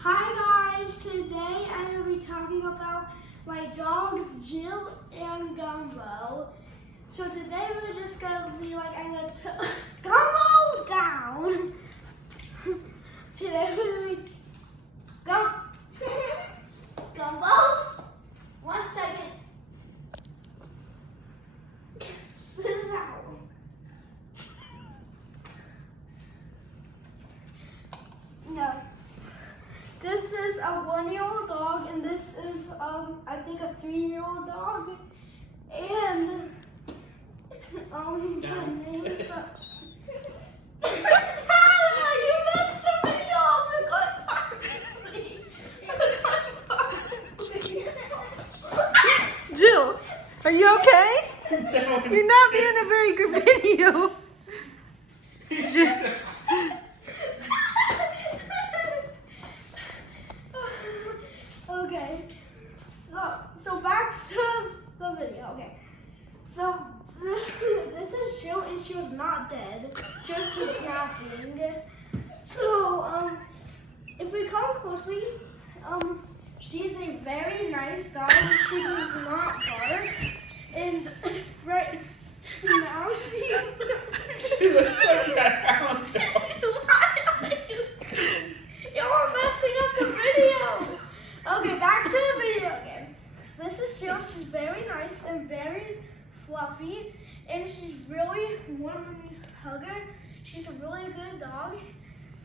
Hi guys, today I'm going to be talking about my dogs Jill and Gumbo. So today we're just going to be like, I'm going to Gumbo down. Today we're going to be Gumbo. 1 second. Spit it out. No. This is a 1-year-old dog, and this is, I think, a 3-year-old dog. And, her name is, you messed the video up. Jill, are you okay? You're not being a very good video. Okay, so back to the video. Okay, so this is Jill, and she was not dead. She was just napping. So if we come closely, she's a very nice dog. She does not bark, and right now she looks like a hound dog. You're messing up the video. Okay, back to the video again. This is Jill. She's very nice and very fluffy, and she's really warm when you hug her. She's a really good dog.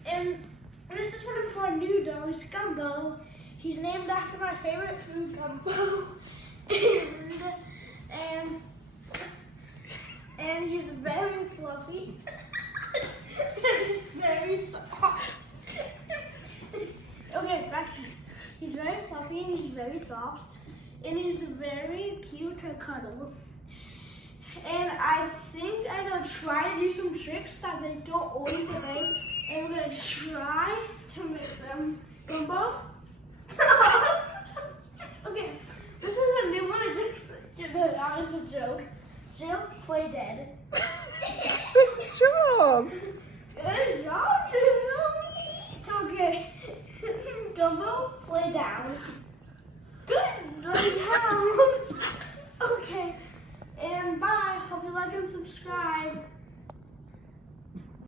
And this is one of our new dogs, Gumbo. He's named after my favorite food, Gumbo. and he's very fluffy. And he's very soft. Okay, back to you. He's very fluffy and he's very soft, and he's very cute to cuddle. And I think I'm gonna try to do some tricks that they don't always obey, and I'm gonna try to make them Gumbo. Okay, this is a new one. That was a joke. Jill, play dead. Good job. Good job, Jill. Okay. Gumbo, lay down. Good, lay down. Okay, and bye. Hope you like and subscribe.